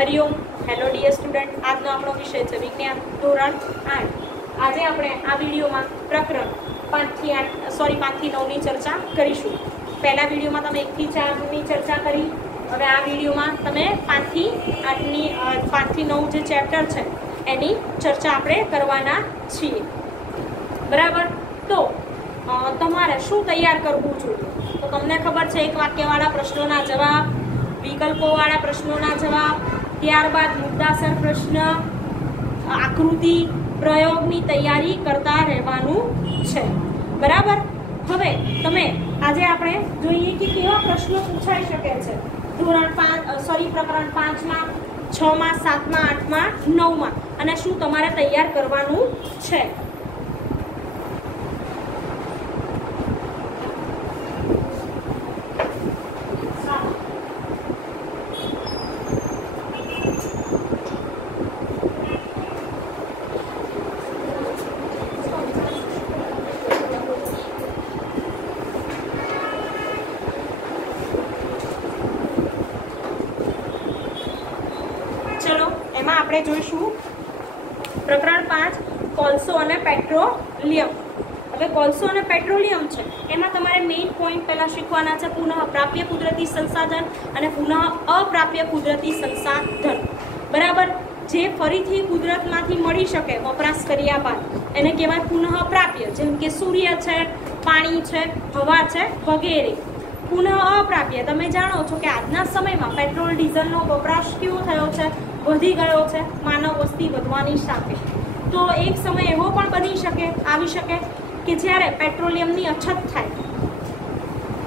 Hariom hello dear student. आज आपणो विषय है विज्ञान धोरण 8। आज આપણે આ વિડિયોમાં પ્રકરણ 5 થી 9 ની ચર્ચા કરીશું। પહેલા વિડિયોમાં તમે 1 થી 4 ની ચર્ચા કરી, હવે આ વિડિયોમાં તમે 5 થી 9 જે ચેપ્ટર છે એની ચર્ચા આપણે કરવાના છીએ, બરાબર। તો તમારે શું તૈયાર કરવું જોઈએ? તો તમને ખબર છે એક વાક્યવાળા પ્રશ્નોના જવાબ, વિકલ્પોવાળા પ્રશ્નોના જવાબ, ત્યારબાદ મુદ્દાસર પ્રશ્ન, આકૃતિ, પ્રયોગની તૈયારી કરતા રહેવાનું છે, બરાબર। હવે તમે આજે આપણે જોઈએ કે કેવા પ્રશ્નો પૂછાઈ શકે છે પ્રકરણ 5 માં, 6 માં, 7 માં, 8 માં, 9 માં, અને શું તમારે તૈયાર કરવાનું છે। આપણે જોઈશું પ્રકરણ 5 કોલસો અને પેટ્રોલિયમ। હવે કોલસો અને પેટ્રોલિયમ છે એમાં તમારે મેઇન પોઈન્ટ પહેલા શીખવાના છે પુનઃ પ્રાપ્ય કુદરતી સંસાધન અને પુનઃ અપ્રાપ્ય કુદરતી સંસાધન, બરાબર। જે ફરીથી કુદરતમાંથી મળી શકે વપરાશ કર્યા બાદ એને કહેવાય પુનઃ પ્રાપ્ય, જેમ કે સૂર્ય છે, પાણી છે, હવા છે વગેરે। પુનઃ અપ્રાપ્ય તમે જાણો છો કે આજના સમયમાં પેટ્રોલ ડીઝલનો વપરાશ કેવો થયો છે, વધી ગયો છે માનવ વસ્તી વધવાની સાથે। તો એક સમય એવો પણ આવી શકે કે જ્યારે પેટ્રોલિયમની અછત થાય,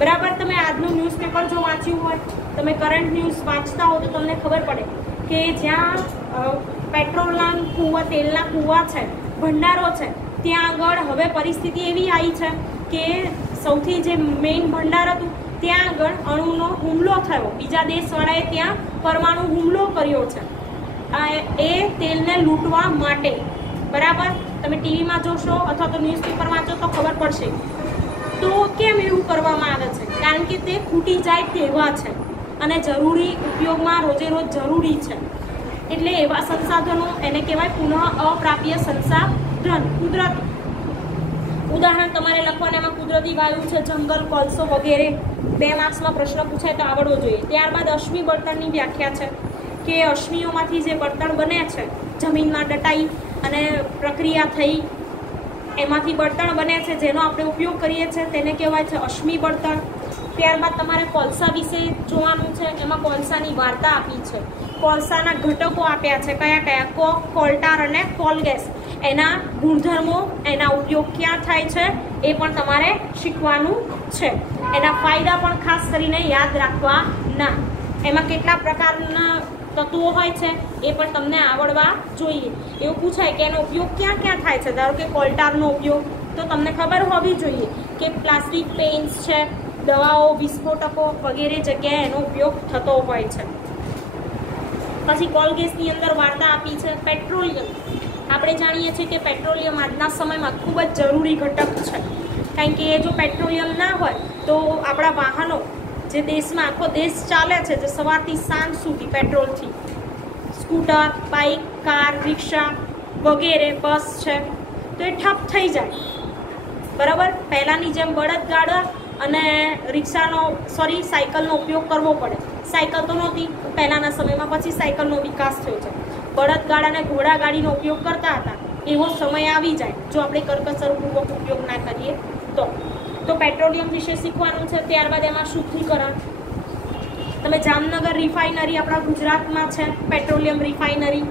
બરાબર। તમે આજનું ન્યૂઝપેપર જો વાંચ્યું હોય, તમે કરંટ ન્યૂઝ વાંચતા હો તો તમને ખબર પડે કે જ્યાં પેટ્રોલના કૂવા, તેલના કૂવા છે, ભંડારો છે, ત્યાં આગળ હવે પરિસ્થિતિ એવી આવી છે કે સૌથી જે મેઇન ભંડાર હતું ત્યાં આગળ અણુનો હુમલો થયો, બીજા દેશવાળાએ ત્યાં પરમાણુ હુમલો કર્યો છે એ તેલને લૂંટવા માટે, બરાબર। તમે ટીવીમાં જોશો અથવા તો ન્યૂઝપેપર વાંચો તો ખબર પડશે। તો કેમ એવું કરવામાં આવે છે? કારણ કે તે ખૂટી જાય તેવા છે અને જરૂરી ઉપયોગમાં રોજે રોજ જરૂરી છે, એટલે એવા સંસાધનો એને કહેવાય પુનઃ અપ્રાપ્ય સંસાધન, કુદરતી। ઉદાહરણ તમારે લખવાનામાં કુદરતી વાયુ છે, જંગલ, કોલસો વગેરે। 2 માર્ક્સમાં પ્રશ્ન પૂછાય તો આવડવો જોઈએ। ત્યારબાદ અશ્મિ બળતણની વ્યાખ્યા છે કે અશ્મિઓમાંથી જે બળતણ બને છે, જમીનમાં દટાઈ અને પ્રક્રિયા થઈ એમાંથી બળતણ બને છે, જેનો આપણે ઉપયોગ કરીએ છીએ તેને કહેવાય છે અશ્મિ બળતણ। ત્યારબાદ તમારે કોલસા વિશે જોવાનું છે, એમાં કોલસાની વાર્તા આપી છે, કોલસાના ઘટકો આપ્યા છે, કયા કયા, કોક, કોલટાર અને કોલગેસ, એના ગુણધર્મો, એના ઉપયોગ ક્યાં થાય છે એ પણ તમારે શીખવાનું છે। એના ફાયદા પણ ખાસ કરીને યાદ રાખવાના, એમાં કેટલા પ્રકારના તત્વો હોય છે એ પણ તમને આવડવા જોઈએ। એવું પૂછાય કે એનો ઉપયોગ ક્યાં ક્યાં થાય છે, ધારો કે કોલટારનો ઉપયોગ તો તમને ખબર હોવી જોઈએ કે પ્લાસ્ટિક પેઇન્ટ્સ છે, દવાઓ, વિસ્ફોટકો વગેરે જગ્યાએ એનો ઉપયોગ થતો હોય છે। પછી કોલગેસની અંદર વાર્તા આપી છે પેટ્રોલિયમ। આપણે જાણીએ છીએ કે પેટ્રોલિયમ આજના સમયમાં ખૂબ જ જરૂરી ઘટક છે, કારણ કે જો પેટ્રોલિયમ ના હોય તો આપણા વાહનો જે દેશમાં આખો દેશ ચાલે છે, જે સવારથી સાંજ સુધી પેટ્રોલથી, સ્કૂટર, બાઇક, કાર, રિક્ષા વગેરે, બસ છે, તો એ ઠપ થઈ જાય, બરાબર। પહેલાંની જેમ બળદગાડા અને સાયકલનો ઉપયોગ કરવો પડે। સાયકલ તો નહોતી પહેલાંના સમયમાં, પછી સાયકલનો વિકાસ થયો છે। બળદગાડા અને ઘોડાગાડીનો ઉપયોગ કરતા હતા, એવો સમય આવી જાય જો આપણે કરકસરપૂર્વક ઉપયોગ ના કરીએ તો પેટ્રોલિયમ વિશે શીખવાનું છે। ત્યારબાદ એમાં શુદ્ધિકરણ, તમે જામનગર રિફાઇનરી આપણા ગુજરાતમાં છે, પેટ્રોલિયમ રિફાઇનરી,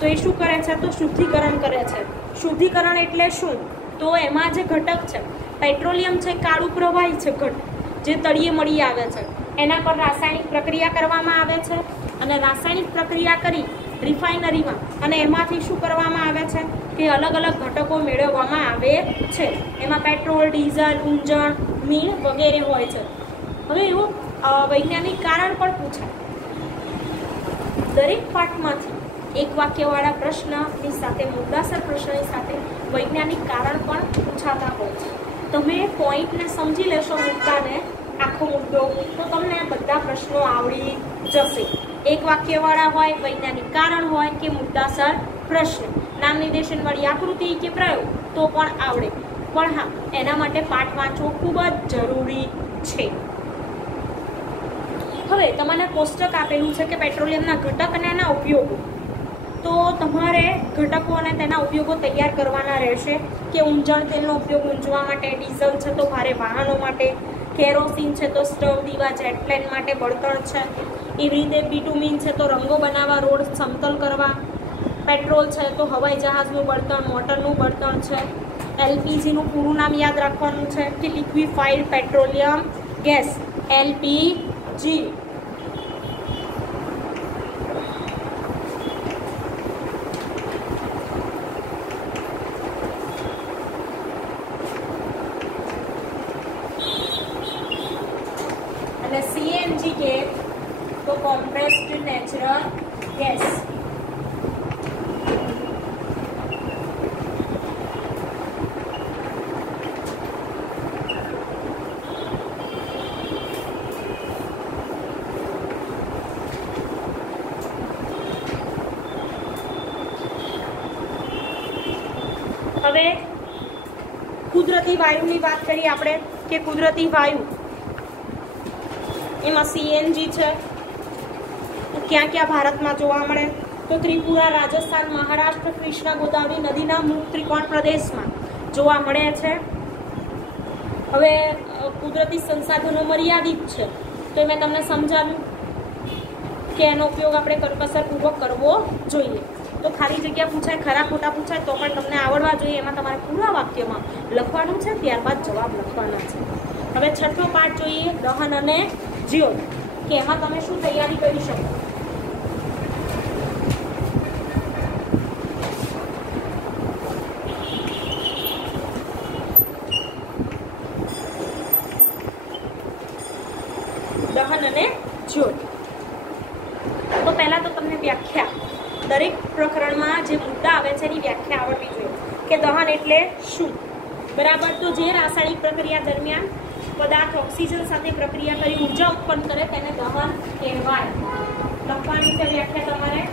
તો એ શું કરે છે તો શુદ્ધિકરણ કરે છે। શુદ્ધિકરણ એટલે શું? તો એમાં જે ઘટક છે પેટ્રોલિયમ છે, કાળું પ્રવાહી છે ઘટ, જે તળિયે મળી આવે છે, એના પર રાસાયણિક પ્રક્રિયા કરવામાં આવે છે, અને રાસાયણિક પ્રક્રિયા કરી રિફાઇનરીમાં અને એમાંથી શું કરવામાં આવે છે કે અલગ અલગ ઘટકો મેળવવામાં આવે છે। એમાં પેટ્રોલ, ડીઝલ, ઊંજણ, મીણ વગેરે હોય છે। હવે એવું વૈજ્ઞાનિક કારણ પણ પૂછાય। દરેક પાઠમાંથી એક વાક્યવાળા પ્રશ્નની સાથે, મુદ્દાસર પ્રશ્નની સાથે વૈજ્ઞાનિક કારણ પણ પૂછાતા હોય છે। તમે પોઈન્ટને સમજી લેશો, મુદ્દાને, આખો મુદ્દો, તો તમને બધા પ્રશ્નો આવડી જશે। એક વાક્યવાળા હોય, વૈજ્ઞાનિક કારણ હોય કે મુદ્દાસર પ્રશ્ન, નામ નિર્દેશન વાળી આકૃતિ કે પ્રયોગ તો પણ આવડે. પણ હા, એના માટે પાઠ વાંચવો ખૂબ જ જરૂરી છે. હવે તમને કોષ્ટક આપેલું છે કે પેટ્રોલિયમના ઘટક અને એના ઉપયોગો. તો તમારે ઘટકો અને તેના ઉપયોગો તૈયાર કરવાના રહેશે કે ઊંજણ તેલનો ઉપયોગ ઊંજવા માટે, ડીઝલ છે તો ભારે વાહનો માટે, કેરોસીન છે તો સ્ટવ, દીવા, જેટ પ્લેન માટે બળતણ છે. એવી રીતે બીટુમિન છે તો રંગો બનાવવા, રોડ સમતલ કરવા. પેટ્રોલ છે તો હવાઈ જહાજનું બળતણ, મોટરનું બળતણ છે. એલપીજીનું પૂરું નામ યાદ રાખવાનું છે કે લિક્વિફાઈડ પેટ્રોલિયમ ગેસ, એલપીજી. અને સીએનજી કે તો કોમ્પ્રેસ્ડ નેચરલ ગેસ. હવે કુદરતી વાયુની વાત કરીએ આપણે કે કુદરતી વાયુ એમાં સીએનજી છે. ક્યાં ક્યાં ભારતમાં જોવા મળે તો ત્રિપુરા, રાજસ્થાન, મહારાષ્ટ્ર, કૃષ્ણા ગોદાવરી નદીના મુખ ત્રિકોણ પ્રદેશમાં જોવા મળે છે. હવે કુદરતી સંસાધનો મર્યાદિત છે તો મેં તમને સમજાવ્યું કે એનો ઉપયોગ આપણે કરકસરપૂર્વક કરવો જોઈએ. તો ખાલી જગ્યા પૂછાય, ખરા ખોટા પૂછાય તો પણ તમને આવડવા જોઈએ. એમાં તમારે પૂરા વાક્યમાં લખવાનું છે, ત્યારબાદ જવાબ લખવાના છે. હવે છઠ્ઠો પાઠ જોઈએ, દહન અને જ્યોત, કે એમાં તમે શું તૈયારી કરી શકો. દહન અને જ્યોત. તો પહેલા તો તમને વ્યાખ્યા, દરેક પ્રકરણમાં જે મુદ્દા આવે છે એની વ્યાખ્યા આવડવી જોઈએ કે દહન એટલે શું. બરાબર. તો જે રાસાયણિક પ્રક્રિયા દરમિયાન પદાર્થ ઓક્સિજન સાથે પ્રક્રિયા કરી ઉર્જા ઉત્પન્ન કરે તેને દહન કહેવાય. લખવાની છે વ્યાખ્યા તમારે.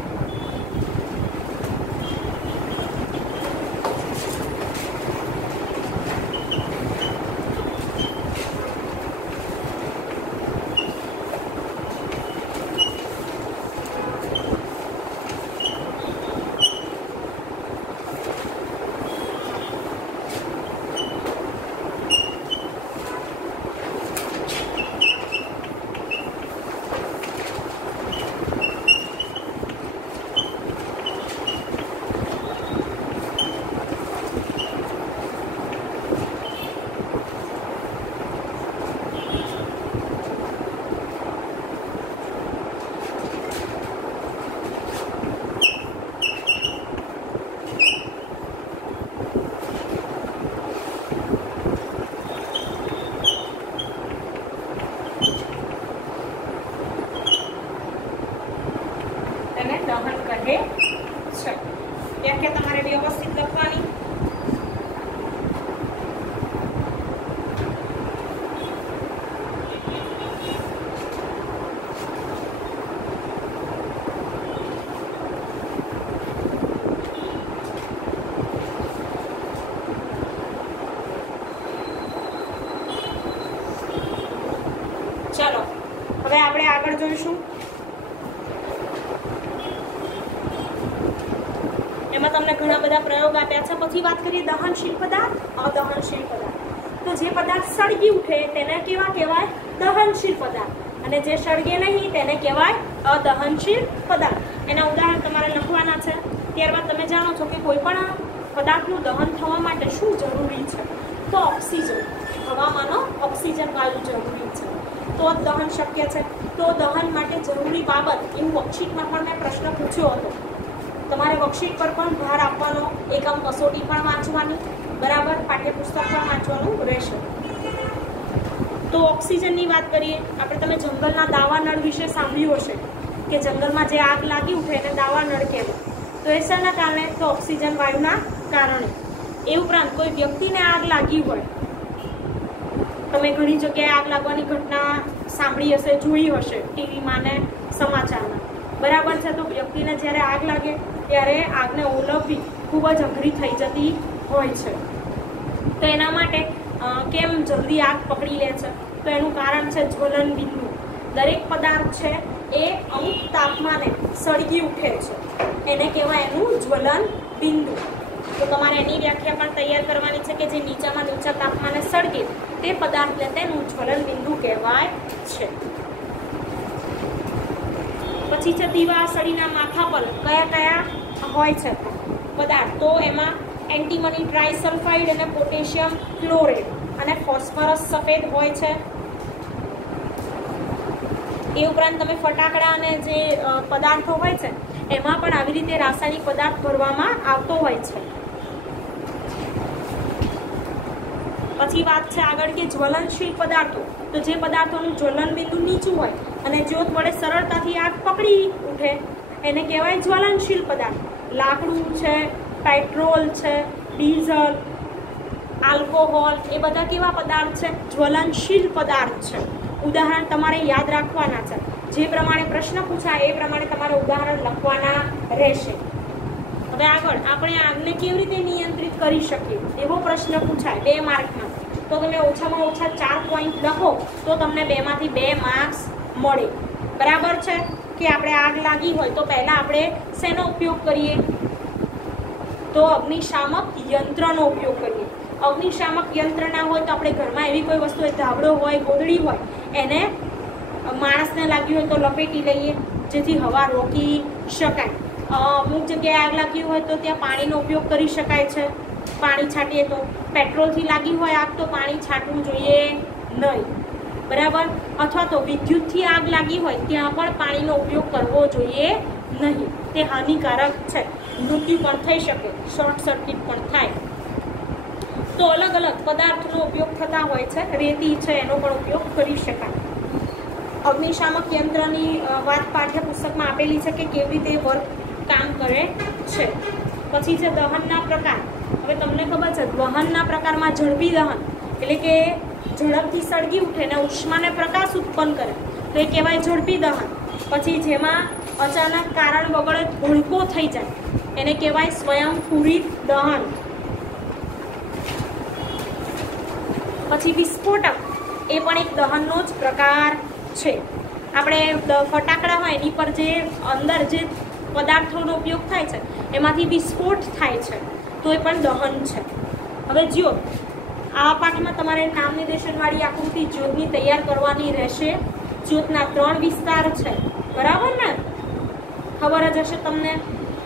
દહન કહે છે. વ્યાખ્યા તમારે વ્યવસ્થિત લખવાની. ચાલો હવે આપણે આગળ જોઈશું. એમાં તમને ઘણા બધા પ્રયોગ આપ્યા છે. પછી વાત કરીએ દહનશીલ પદાર્થ, અદહનશીલ પદાર્થ. તો જે પદાર્થ સળગી ઉઠે તેને કેવા કહેવાય? દહનશીલ પદાર્થ. અને જે સળગે નહીં તેને કહેવાય અદહનશીલ પદાર્થ. એના ઉદાહરણ તમારે લખવાના છે. ત્યારબાદ તમે જાણો છો કે કોઈ પણ પદાર્થનું દહન થવા માટે શું જરૂરી છે? તો ઓક્સિજન, હવામાંનો ઓક્સિજન વાયુ જરૂરી છે તો જ દહન શક્ય છે. તો દહન માટે જરૂરી બાબત એવું વર્કશીટમાં પણ મેં પ્રશ્ન પૂછ્યો હતો. તમારે વર્કશીટ પર પણ ભાર આપવાનો, એકમ કસોટી પણ વાંચવાની, બરાબર, પાઠ્યપુસ્તક પણ વાંચવાનું રહેશે. તો ઓક્સિજનની વાત કરીએ આપણે. તમે જંગલના દાવા નળ વિશે સાંભળ્યું હશે કે જંગલમાં જે આગ લાગી ઉઠે એને દાવા નળ કહેવાય. તો એ શાના કારણે? તો ઓક્સિજન વાયુના કારણે. એ ઉપરાંત કોઈ વ્યક્તિને આગ લાગી હોય, તમે ઘણી જગ્યાએ આગ લાગવાની ઘટના સાંભળી હશે, જોઈ હશે ટીવીમાં ને સમાચારમાં. બરાબર છે. તો વ્યક્તિને જ્યારે આગ લાગે ત્યારે આગને ઓલવવી ખૂબ જ અઘરી થઈ જતી હોય છે. તો એના માટે કેમ જલ્દી આગ પકડી લે છે? તો એનું કારણ છે જ્વલન બિંદુ. દરેક પદાર્થ છે એ અમુક તાપમાને સળગી ઉઠે છે, એને કહેવાય એનું જ્વલન બિંદુ. તો તમારે એની વ્યાખ્યા પણ તૈયાર કરવાની છે કે જે નીચામાં નીચા તાપમાને સળગે તે પદાર્થને તેનું જ્વલન બિંદુ કહેવાય છે. પછી છે દિવાસળીના માથા પર કયા કયા હોય છે પદાર્થ? તો એમાં એન્ટીમની ટ્રાયસલ્ફાઇડ અને પોટેશિયમ ક્લોરેટ અને ફોસ્ફરસ સફેદ હોય છે. એ ઉપરાંત તમે ફટાકડા અને જે પદાર્થો હોય છે એમાં પણ આવી રીતે રાસાયણિક પદાર્થ ભરવામાં આવતો હોય છે. પછી વાત છે આગળ કે જ્વલનશીલ પદાર્થો. તો જે પદાર્થોનું જ્વલન બિંદુ નીચું હોય અને જ્યોત વડે સરળતાથી આગ પકડી ઉઠે એને કહેવાય જ્વલનશીલ પદાર્થ. લાકડું છે, પેટ્રોલ છે, ડીઝલ, આલ્કોહોલ, એ બધા કેવા પદાર્થ છે? જ્વલનશીલ પદાર્થ છે. ઉદાહરણ તમારે યાદ રાખવાના છે. જે પ્રમાણે પ્રશ્ન પૂછાય એ પ્રમાણે તમારે ઉદાહરણ લખવાના રહેશે. હવે આગળ આપણે આગને કેવી રીતે નિયંત્રિત કરી શકીએ એવો પ્રશ્ન પૂછાય 2 માર્કમાં. તો તમે ઓછામાં ઓછા 4 પોઈન્ટ લખો તો તમને 2 માંથી 2 માર્ક્સ મળે. બરાબર છે કે આપણે આગ લાગી હોય તો પહેલા આપણે શેનો ઉપયોગ કરીએ? તો અગ્નિશામક યંત્રનો ઉપયોગ કરીએ. અગ્નિશામક યંત્ર ના હોય તો આપણે ઘરમાં એવી કોઈ વસ્તુ હોય, ધાબળો હોય, ગોદડી હોય, એને માણસને લાગ્યું હોય તો લપેટી લઈએ જેથી હવા રોકી શકાય. અમુક જગ્યાએ આગ લાગી હોય તો ત્યાં પાણીનો ઉપયોગ કરી શકાય છે. પાણી છાંટીએ તો. પેટ્રોલથી લાગી હોય આગ તો પાણી છાંટવું જોઈએ નહીં. બરાબર. અથવા તો વિદ્યુતથી આગ લાગી હોય ત્યાં પણ પાણીનો ઉપયોગ કરવો જોઈએ નહીં. તે હાનિકારક છે. મૃત્યુ પણ થઈ શકે, શોર્ટ સર્કિટ પણ થાય. તો અલગ અલગ પદાર્થનો ઉપયોગ થતા હોય છે. રેતી છે એનો પણ ઉપયોગ કરી શકાય. અગ્નિશામક યંત્રની વાત પાઠ્યપુસ્તકમાં આપેલી છે કે કેવી રીતે વર્ક કામ કરે છે. પછી છે દહનના પ્રકાર. હવે તમને ખબર છે દહનના પ્રકારમાં ઝડપી દહન એટલે કે ઝડપથી સળગી ઉઠે ને ઉષ્માને પ્રકાશ ઉત્પન્ન કરે તો એ કહેવાય ઝડપી દહન. પછી જેમાં અચાનક કારણ વગર ભડકો થઈ જાય એને કહેવાય સ્વયંસ્ફુરિત દહન. પછી વિસ્ફોટક એ પણ એક દહનનો જ પ્રકાર છે. આપણે ફટાકડા હોય એની પર જે અંદર જે પદાર્થોનો ઉપયોગ થાય છે એમાંથી વિસ્ફોટ થાય છે તો એ પણ દહન છે. હવે જ્યોત. આ પાઠમાં તમારે નામ નિર્દેશનવાળી આકૃતિ જ્યોતની તૈયાર કરવાની રહેશે. જ્યોતના 3 વિસ્તાર છે. બરાબર ને? ખબર જ હશે તમને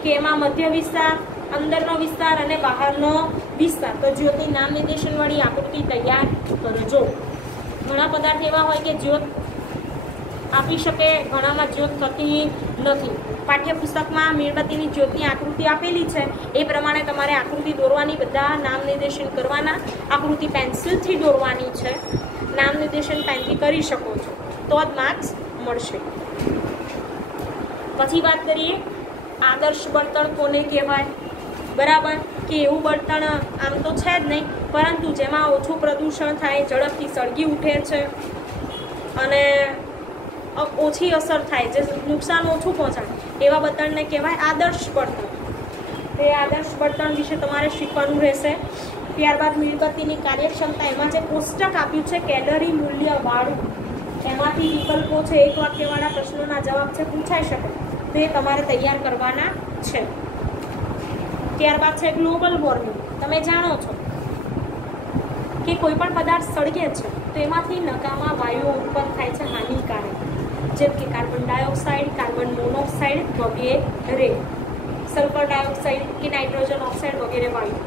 કે એમાં મધ્ય વિસ્તાર, અંદરનો વિસ્તાર અને બહારનો વિસ્તાર. તો જ્યોતની નામ નિર્દેશનવાળી આકૃતિ તૈયાર કરજો. ઘણા પદાર્થ એવા હોય કે જ્યોત આપી શકે, ઘણામાં જ્યોત થતી નથી. પાઠ્યપુસ્તકમાં મીણબત્તીની જ્યોતની આકૃતિ આપેલી છે એ પ્રમાણે તમારે આકૃતિ દોરવાની, બધા નામ નિર્દેશન કરવાના. આકૃતિ પેન્સિલથી દોરવાની છે, નામ નિર્દેશન પેનથી કરી શકો છો તો જ માર્ક્સ મળશે. પછી વાત કરીએ આદર્શ બળતણ કોને કહેવાય? બરાબર કે એવું બળતણ આમ તો છે જ નહીં, પરંતુ જેમાં ઓછું પ્રદૂષણ થાય, ઝડપથી સળગી ઉઠે છે અને ઓછી અસર થાય, જે નુકસાન ઓછું પહોંચાડે એવા બળતણને કહેવાય આદર્શ બળતણ. તે આદર્શ બળતણ વિશે તમારે શીખવાનું રહેશે. ત્યારબાદ મીણબત્તીની કાર્યક્ષમતા. એમાં જે કોષ્ટક આપ્યું છે કેલરી મૂલ્યવાળું, એમાંથી વિકલ્પો છે, એક વાક્યવાળા પ્રશ્નોના જવાબ છે, પૂછાઈ શકે તે તમારે તૈયાર કરવાના છે. ત્યારબાદ છે ગ્લોબલ વોર્મિંગ. તમે જાણો છો કે કોઈ પણ પદાર્થ સળગે છે તો એમાંથી નકામા વાયુઓ ઉત્પન્ન થાય છે હાનિકારક, જેમ કે કાર્બન ડાયોક્સાઇડ, કાર્બન મોનોક્સાઇડ વગેરે, સલ્ફર ડાયોક્સાઇડ કે નાઇટ્રોજન ઓક્સાઇડ વગેરે વાયુ.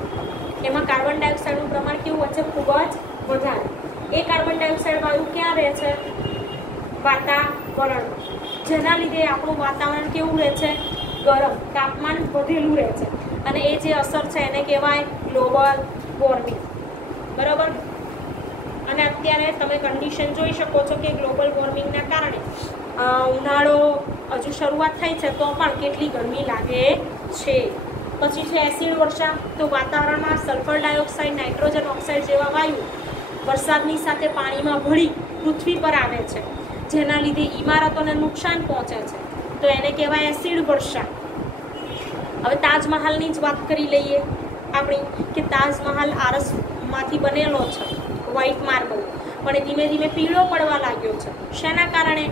એમાં કાર્બન ડાયોક્સાઇડનું પ્રમાણ કેવું હોય છે? ખૂબ જ વધારે. એ કાર્બન ડાયોક્સાઇડ વાયુ ક્યાં રહે છે? વાતાવરણ. જેના લીધે આપણું વાતાવરણ કેવું રહે છે? ગરમ, તાપમાન વધેલું રહે છે અને એ જે અસર છે એને કહેવાય ગ્લોબલ વોર્મિંગ. બરાબર. અને અત્યારે તમે કન્ડિશન જોઈ શકો છો કે ગ્લોબલ વોર્મિંગના કારણે ઉનાળો હજુ શરૂઆત થઈ છે તો પણ કેટલી ગરમી લાગે છે. પછી છે એસિડ વર્ષા. તો વાતાવરણમાં સલ્ફર ડાયોક્સાઇડ, નાઇટ્રોજન ઓક્સાઇડ જેવા વાયુ વરસાદની સાથે પાણીમાં ભળી પૃથ્વી પર આવે છે, જેના લીધે ઇમારતોને નુકસાન પહોંચે છે. તો એને કહેવાય એસિડ વર્ષા. હવે તાજમહાલની જ વાત કરી લઈએ આપણી કે તાજમહાલ આરસમાંથી બનેલો છે, વ્હાઇટ માર્બલ, પણ ધીમે ધીમે પીળો પડવા લાગ્યો છે. શેના કારણે?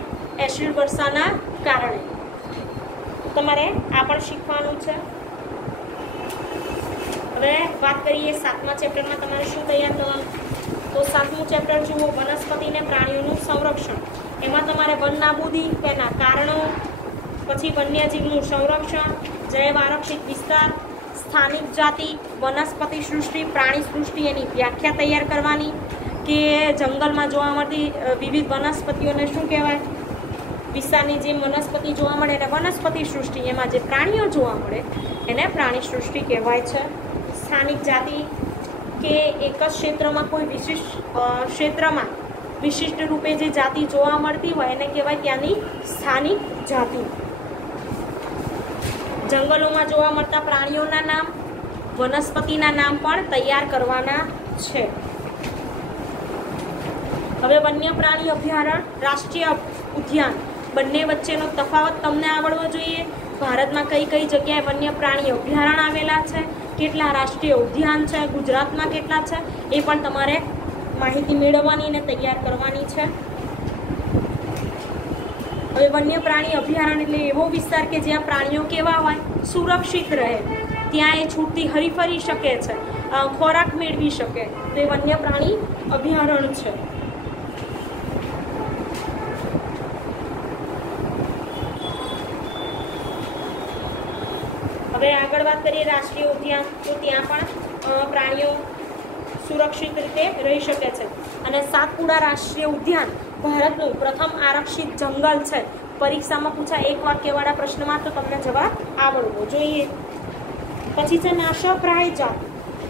એસિડ વર્ષાના કારણે. તમારે આ પણ શીખવાનું છે. હવે વાત કરીએ 7મા ચેપ્ટરમાં તમારે શું તૈયાર કરવાનું. તો 7મું ચેપ્ટર જુઓ, વનસ્પતિ ને પ્રાણીઓનું સંરક્ષણ. એમાં તમારે વન નાબૂદી તેના કારણો, પછી વન્યજીવનું સંરક્ષણ, જૈવ આરક્ષિત વિસ્તાર, સ્થાનિક જાતિ, વનસ્પતિ સૃષ્ટિ, પ્રાણી સૃષ્ટિ, એની વ્યાખ્યા તૈયાર કરવાની કે જંગલમાં જોવા મળતી વિવિધ વનસ્પતિઓને શું કહેવાય. વિસ્તારની જે વનસ્પતિ જોવા મળે એને વનસ્પતિ સૃષ્ટિ, એમાં જે પ્રાણીઓ જોવા મળે એને પ્રાણી સૃષ્ટિ કહેવાય છે. સ્થાનિક જાતિ કે એક જ ક્ષેત્રમાં કોઈ વિશિષ્ટ ક્ષેત્રમાં વિશિષ્ટ રૂપે જે જાતિ જોવા મળતી હોય એને કહેવાય ત્યાંની સ્થાનિક જાતિ. જંગલોમાં જોવા મળતા પ્રાણીઓના નામ, વનસ્પતિના નામ પણ તૈયાર કરવાના છે. હવે વન્ય પ્રાણી અભયારણ્ય, રાષ્ટ્રીય ઉદ્યાન, બંને વચ્ચેનો તફાવત તમને આવડવો જોઈએ. ભારતમાં કઈ કઈ જગ્યાએ વન્ય પ્રાણી અભયારણ્ય આવેલા છે, કેટલા રાષ્ટ્રીય ઉદ્યાન છે, ગુજરાતમાં કેટલા છે, એ પણ તમારે માહિતી મેળવવાની અને તૈયાર કરવાની છે. હવે વન્ય પ્રાણી અભયારણ્ય એટલે એવો વિસ્તાર કે જ્યાં પ્રાણીઓ કેવા હોય, સુરક્ષિત રહે, ત્યાં એ છૂટથી હરીફરી શકે છે, ખોરાક મેળવી શકે, તો એ વન્ય પ્રાણી અભયારણ્ય છે. હવે આગળ વાત કરીએ રાષ્ટ્રીય ઉદ્યાન, તો ત્યાં પણ પ્રાણીઓ સુરક્ષિત રીતે રહી શકે છે. અને સાતપુડા રાષ્ટ્રીય ઉદ્યાન ભારતનું પ્રથમ આરક્ષિત જંગલ છે. પરીક્ષામાં પૂછાય એક વાક્યવાળા પ્રશ્નમાં તો તમને જવાબ આવડવો જોઈએ. પછી છે નાશપ્રાય જાત,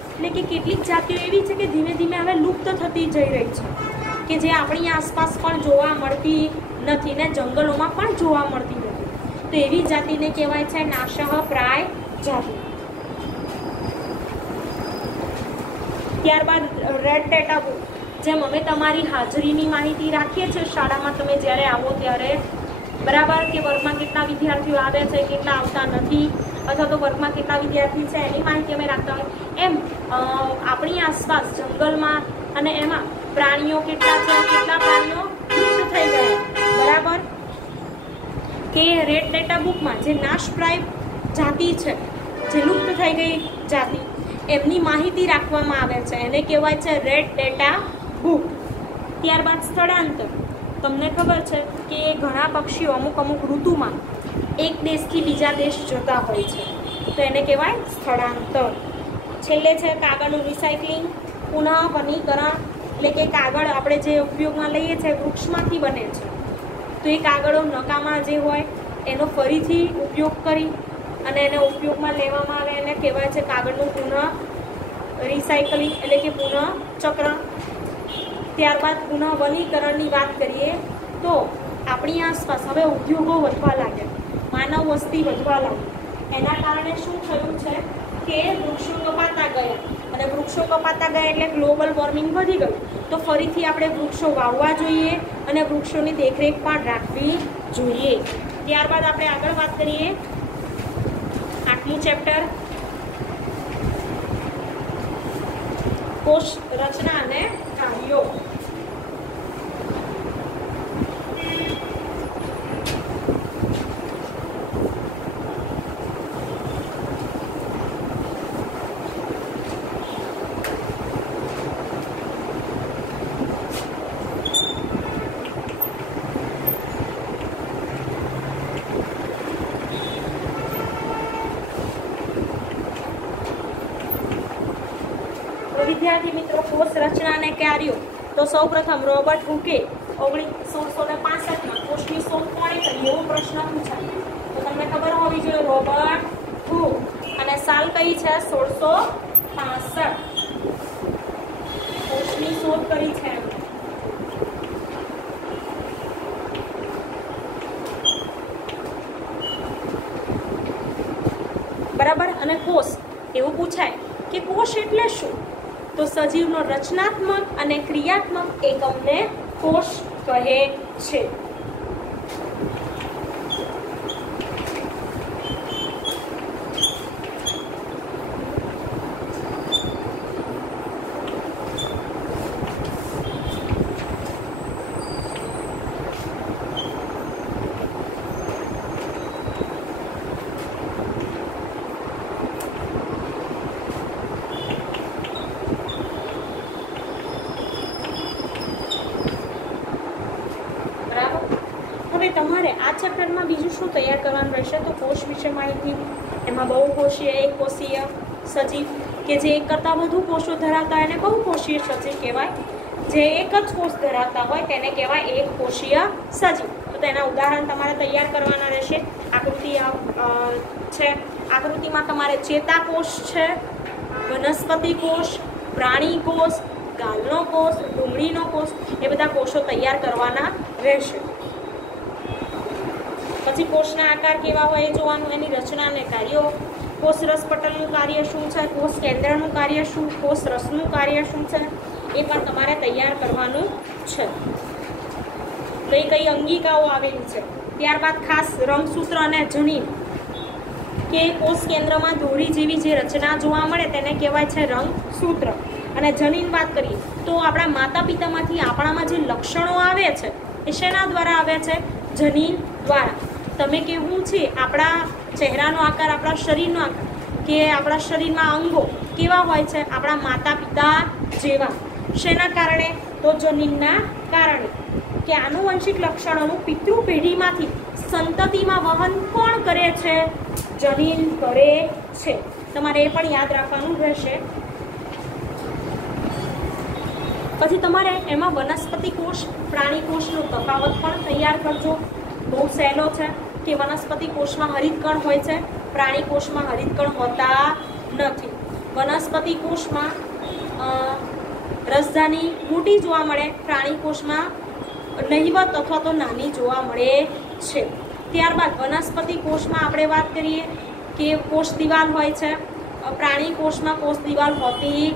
એટલે કે કેટલીક જાતિઓ એવી છે કે ધીમે ધીમે હવે લુપ્ત થતી જઈ રહી છે, કે જે આપણી આસપાસ પણ જોવા મળતી નથી ને જંગલોમાં પણ જોવા મળતી નથી. તો એવી જાતિને કહેવાય છે નાશપ્રાય જાતિ. ત્યારબાદ રેડ ડેટા બુક, જેમ અમે તમારી હાજરીની માહિતી રાખીએ છીએ શાળામાં તમે જ્યારે આવો ત્યારે, બરાબર, કે વર્ગમાં કેટલા વિદ્યાર્થીઓ આવે છે, કેટલા આવતા નથી, અથવા તો વર્ગમાં કેટલા વિદ્યાર્થી છે એની માહિતી અમે રાખતા હોય, એમ આપણી આસપાસ જંગલમાં અને એમાં પ્રાણીઓ કેટલા છે, કેટલા પ્રાણીઓ લુપ્ત થઈ ગયા, બરાબર, કે રેડ ડેટા બુકમાં જે નાશપ્રાય જાતિ છે, જે લુપ્ત થઈ ગઈ જાતિ, એમની માહિતી રાખવામાં આવે છે, એને કહેવાય છે રેડ ડેટા બુક. ત્યારબાદ સ્થળાંતર, તમને ખબર છે કે ઘણા પક્ષીઓ અમુક અમુક ઋતુમાં એક દેશથી બીજા દેશ જતા હોય છે, તો એને કહેવાય સ્થળાંતર. છેલ્લે છે કાગળનું રિસાયકલિંગ, પુનઃ વનીકરણ, એટલે કે કાગળ આપણે જે ઉપયોગમાં લઈએ છીએ વૃક્ષમાંથી બને છે, તો એ કાગળો નકામા જે હોય એનો ફરીથી ઉપયોગ કરી અને એને ઉપયોગમાં લેવામાં આવે એને કહેવાય છે કાગળનું પુનઃ રિસાયકલિંગ, એટલે કે પુનઃ ચક્ર. ત્યારબાદ પુનઃ વનીકરણની વાત કરીએ તો આપણી આસપાસ હવે ઉદ્યોગો વધવા લાગ્યા, માનવ વસ્તી વધવા લાગી, એના કારણે શું થયું છે કે વૃક્ષો કપાતા ગયા, અને વૃક્ષો કપાતા ગયા એટલે ગ્લોબલ વોર્મિંગ વધી ગયું. તો ફરીથી આપણે વૃક્ષો વાવવા જોઈએ અને વૃક્ષોની દેખરેખ પણ રાખવી જોઈએ. ત્યારબાદ આપણે આગળ વાત કરીએ 8મું ચેપ્ટર, કોષ રચના અને કાર્યો. વિદ્યાર્થી મિત્રો, કોષ રચના અને કાર્યો, તો સૌપ્રથમ રોબર્ટ હુકે 1665માં કોષની શોધ કોણે કરી એવો પ્રશ્ન પૂછાય, તો તમને ખબર હોવી જોઈએ રોબર્ટ હુક, અને સાલ કઈ છે 1665 કોષની શોધ કરી છે. બરાબર. અને કોષ એવું પૂછાય કે કોષ એટલે શું, તો સજીવનો રચનાત્મક અને ક્રિયાત્મક એકમને કોષ કહે છે. હવે તમારે આ ચેપ્ટરમાં બીજું શું તૈયાર કરવાનું રહેશે તો કોષ વિશે માહિતી, એમાં બહુકોષીય, એકકોષીય સજીવ કે જે એક કરતાં વધુ કોષો ધરાવતા હોય એને બહુકોષીય સજીવ કહેવાય, જે એક જ કોષ ધરાવતા હોય તેને કહેવાય એકકોષીય સજીવ। તો તેના ઉદાહરણ તમારે તૈયાર કરવાના રહેશે। આકૃતિ છે, આકૃતિમાં તમારે ચેતાકોષ છે, વનસ્પતિ કોષ, પ્રાણી કોષ, ગાલનો કોષ, ડુંગળીનો કોષ એ બધા કોષો તૈયાર કરવાના રહેશે। પછી કોષના આકાર કેવા હોય એ જોવાનું, એની રચના અને કાર્યો, કોષ રસ પટલનું કાર્ય શું છે, કોષ કેન્દ્રનું કાર્ય શું, કોષ રસનું કાર્ય શું છે એ પણ તમારે તૈયાર કરવાનું છે। કઈ કઈ અંગિકાઓ આવેલી છે, ત્યારબાદ ખાસ રંગસૂત્ર અને જનીન કે કોષ કેન્દ્રમાં દોરી જેવી જે રચના જોવા મળે તેને કહેવાય છે રંગસૂત્ર। અને જનીન વાત કરીએ તો આપણા માતા પિતામાંથી આપણામાં જે લક્ષણો આવે છે એ શેના દ્વારા આવે છે? જનીન દ્વારા। તમે કેવું છે આપણા ચહેરાનો આકાર, આપણા શરીરનો આકાર કે આપણા શરીરમાં અંગો કેવા હોય છે? આપણા માતા પિતા જેવા। શેના કારણે? તો જનીનના કારણે। કે આનુવંશિક લક્ષણોનું પિતૃ પેઢીમાંથી સંતતિમાં વહન કોણ કરે છે? જનીન કરે છે। તમારે એ પણ યાદ રાખવાનું રહેશે। પછી તમારે એમાં વનસ્પતિ કોષ, પ્રાણી કોષનો તફાવત પણ તૈયાર કરજો। બહુ સહેલો છે કે વનસ્પતિ કોષમાં હરિતકણ હોય છે, પ્રાણી કોષમાં હરિતકણ હોતા નથી। વનસ્પતિ કોષમાં રસધાની મોટી જોવા મળે, પ્રાણી કોષમાં નહિવત અથવા તો નાની જોવા મળે છે। ત્યારબાદ વનસ્પતિ કોષમાં આપણે વાત કરીએ કે કોષ દિવાલ હોય છે, પ્રાણી કોષમાં કોષ દિવાલ હોતી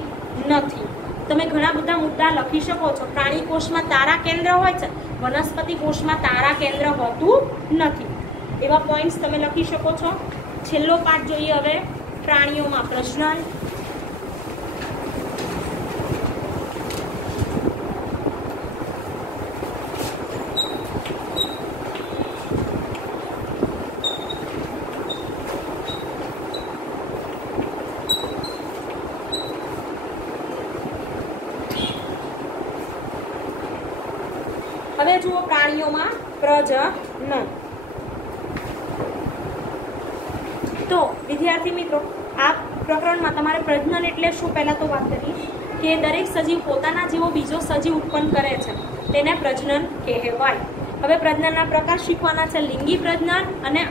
નથી। તમે ઘણા બધા મુદ્દા લખી શકો છો। પ્રાણી કોષમાં તારા કેન્દ્ર હોય છે, વનસ્પતિ કોષમાં તારા કેન્દ્ર હોતું નથી, એવા પોઈન્ટ્સ તમે લખી શકો છો। છેલ્લો પાઠ જોઈએ હવે, પ્રાણીઓમાં પ્રજનન। હવે જુઓ પ્રાણીઓમાં પ્રજનન। તો વિદ્યાર્થી મિત્રો, આ પ્રકરણમાં તમારે પ્રજનન એટલે શું પહેલા તો વાત કરીએ કે દરેક સજીવ પોતાના જેવો બીજો સજીવ ઉત્પન્ન કરે છે તેને પ્રજનન કહેવાય। હવે પ્રજનનના પ્રકાર શીખવાના છે, લિંગી પ્રજનન અને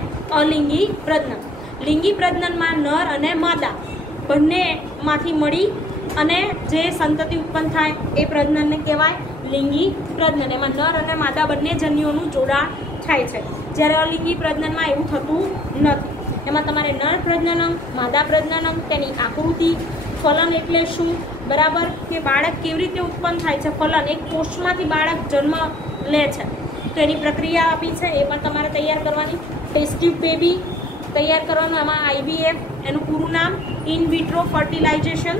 અલિંગી પ્રજનન। લિંગી પ્રજનનમાં નર અને માદા બંનેમાંથી મળી અને જે સંતતિ ઉત્પન્ન થાય એ પ્રજનનને કહેવાય લિંગી પ્રજનન। એમાં નર અને માદા બંને જન્યુઓનું જોડાણ થાય છે, જ્યારે અલિંગી પ્રજનનમાં એવું થતું નથી। એમાં તમારે નર પ્રજનન, માદા પ્રજનન, તેની આકૃતિ, ફલન એટલે શું, બરાબર, કે બાળક કેવી રીતે ઉત્પન્ન થાય છે। ફલન એક કોષમાંથી બાળક જન્મ લે છે તો એની પ્રક્રિયા આપી છે એ પણ તમારે તૈયાર કરવાની। ટેસ્ટ ટ્યુબ બેબી તૈયાર કરવાનું, એમાં IVF એનું પૂરું નામ ઇન વિટ્રો ફર્ટિલાઇઝેશન।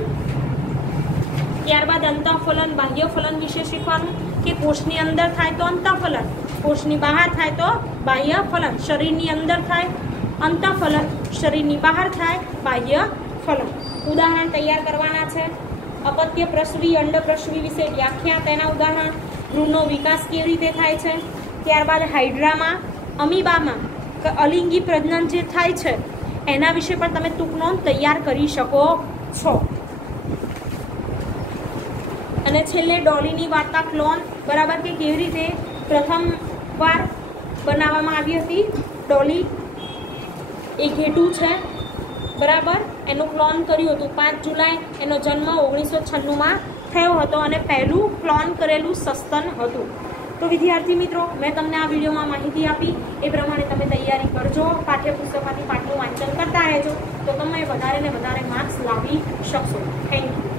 ત્યારબાદ અંતઃફલન, બાહ્ય ફલન વિશે શીખવાનું કે કોષની અંદર થાય તો અંતઃફલન, કોષની બહાર થાય તો બાહ્ય ફલન। શરીરની અંદર થાય અંતઃફલન, શરીરની બહાર થાય બાહ્ય ફલન। ઉદાહરણ તૈયાર કરવાના છે। અપત્ય પ્રસવી, અંડ પ્રસવી વિશે વ્યાખ્યા, તેના ઉદાહરણ, ભ્રૂણનો વિકાસ કેવી રીતે થાય છે। ત્યારબાદ હાઇડ્રામાં, અમીબામાં અલિંગી પ્રજનન જે થાય છે એના વિશે પણ તમે ટૂંક નોંધ તૈયાર કરી શકો છો। અને છેલ્લે ડોલીની વાર્તા, ક્લોન, બરાબર, કે કેવી રીતે પ્રથમ વાર બનાવવામાં આવી હતી ડોલી, એ ઘેટું છે, બરાબર, એનું ક્લોન કર્યું હતું। 5 જુલાઈ એનો જન્મ 1996માં થયો હતો અને પહેલું ક્લોન કરેલું સસ્તન હતું। તો વિદ્યાર્થી મિત્રો, મેં તમને આ વિડીયોમાં માહિતી આપી એ પ્રમાણે તમે તૈયારી કરજો, પાઠ્યપુસ્તકમાંથી પાઠનું વાંચન કરતા રહેજો તો તમે વધારે ને વધારે માર્ક્સ લાવી શકશો। Thank you.